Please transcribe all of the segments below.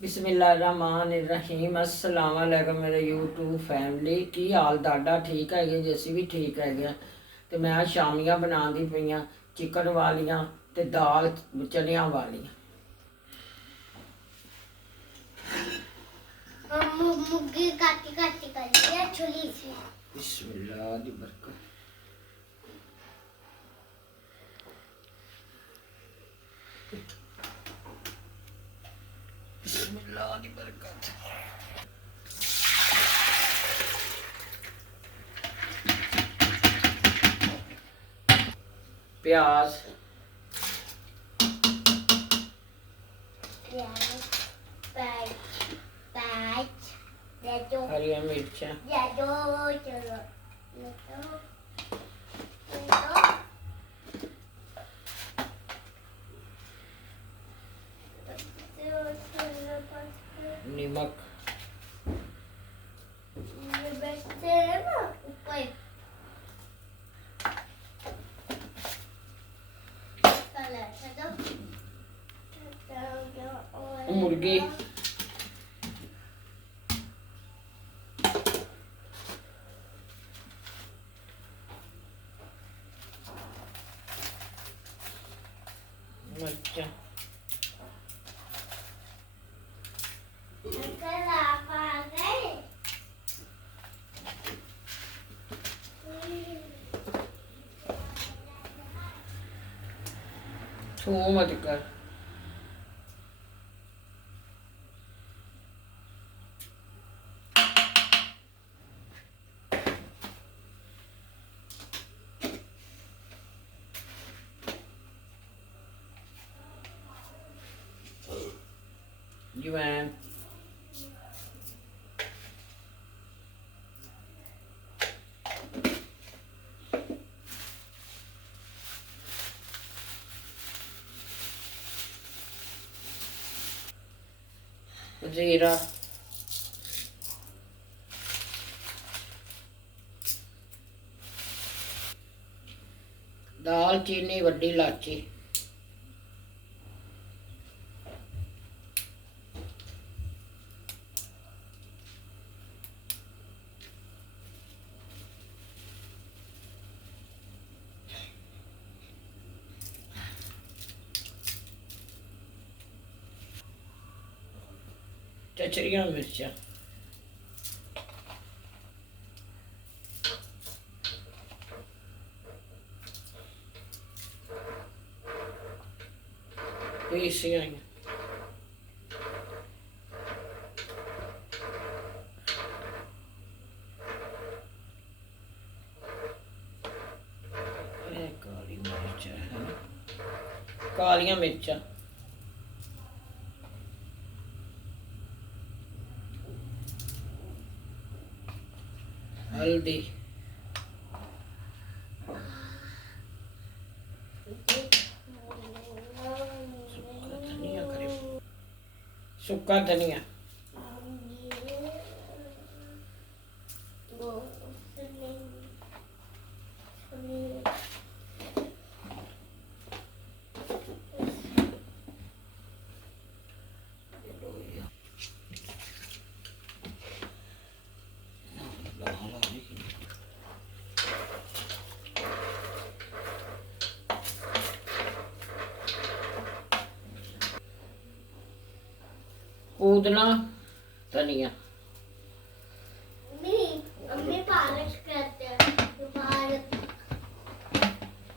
बिस्मिल्लाहिर्रहमानिर्रहीम। अस्सलाम वालेकुम मेरे यूट्यूब फैमिली। की हाल ਤੁਹਾਡਾ? ठीक है जी, ਅਸੀਂ भी ठीक है। तो मैं शामियां बनाती पई हाँ, चिकन वालियां ते दाल चनिया वालियां। मुर्गी काटी काटी कर लिया छुरी से। बिस्मिल्लाह दी बरकत। बिस्मिल्लाह दी बरकत। प्याज, हरी मिर्चा, नमक, मुर्गी, मिर्चा, थूम अदरक, जवैन, जीरा, दाल चीनी वड्डी इलाची, चचरिया मिर्चा, पीसियां काली मिर्चा है, कालियां मिर्चा, हल्दी, सुक्का धनिया, पुदीना, धनिया। अम्मी पालक कहते हैं, पालक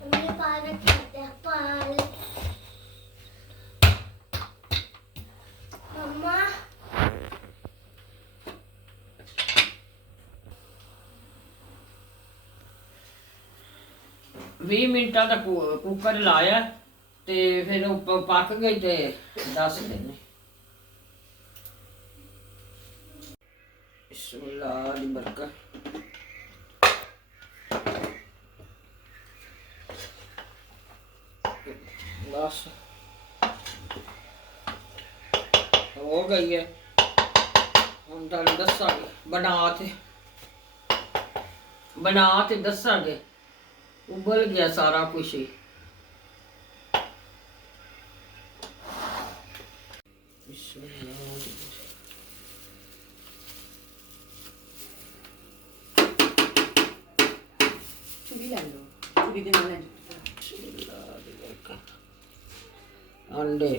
अम्मी पालक कहते हैं, पालक मम्मा 20 मिनटां ਦਾ ਕੁੱਕਰ ਲਾਇਆ ਤੇ ਫਿਰ ਉਹ ਪੱਕ ਗਈ ਤੇ ਦੱਸ ਦੇਣੇ। बिस्मिल्लाह दी बरकत। बस हो गई है, हम तुहानू दसांगे बना के दसांगे। उबल गया सारा कुछ ही। छुरी ले लो, छुरी दे नाल ले अंडे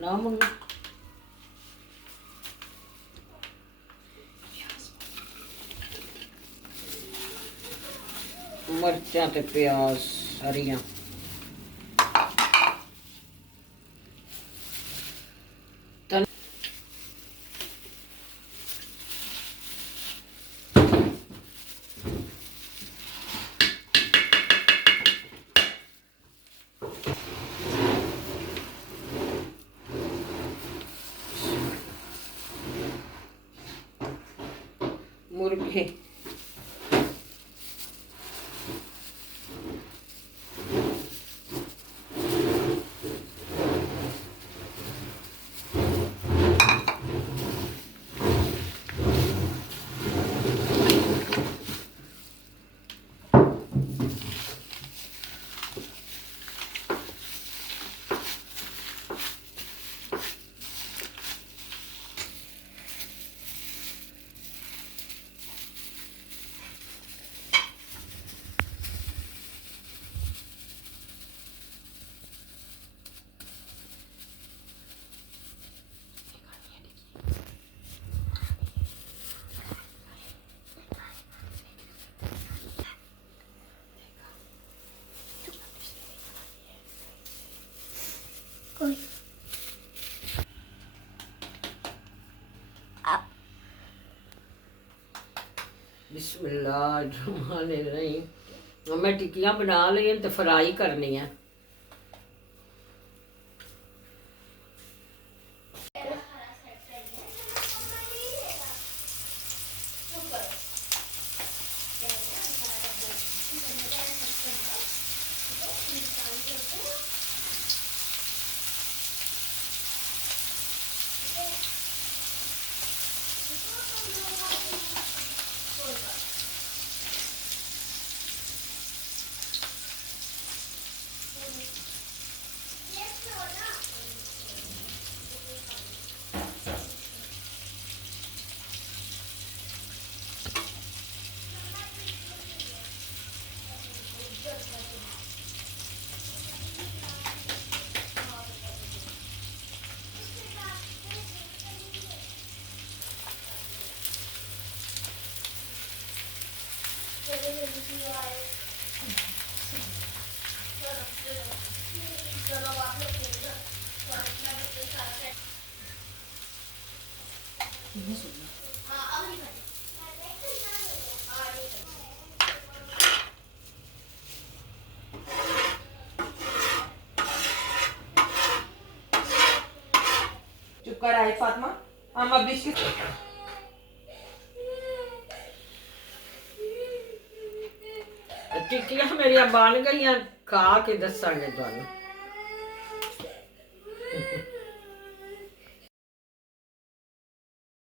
ना मंगा मिर्चां ते प्याज हरियां मुर्गे कोई बिस्मिल्लाहिर्रहमानिर्रहीम मैं टिक्कियां बना ली तो फ्राई करनी है चुप कर आई फातिमा हम अब बिस्किट टिक्कियां मेरिया बन गई खा के दसांगे तुहानू